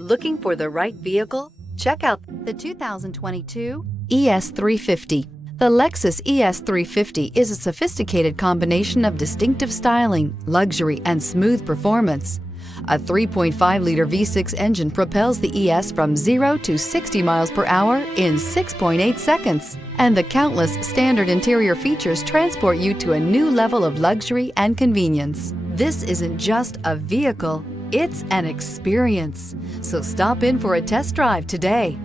Looking for the right vehicle? Check out the 2022 ES350. The Lexus ES350 is a sophisticated combination of distinctive styling, luxury, and smooth performance. A 3.5-liter V6 engine propels the ES from 0 to 60 miles per hour in 6.8 seconds. And the countless standard interior features transport you to a new level of luxury and convenience. This isn't just a vehicle, it's an experience. So stop in for a test drive today.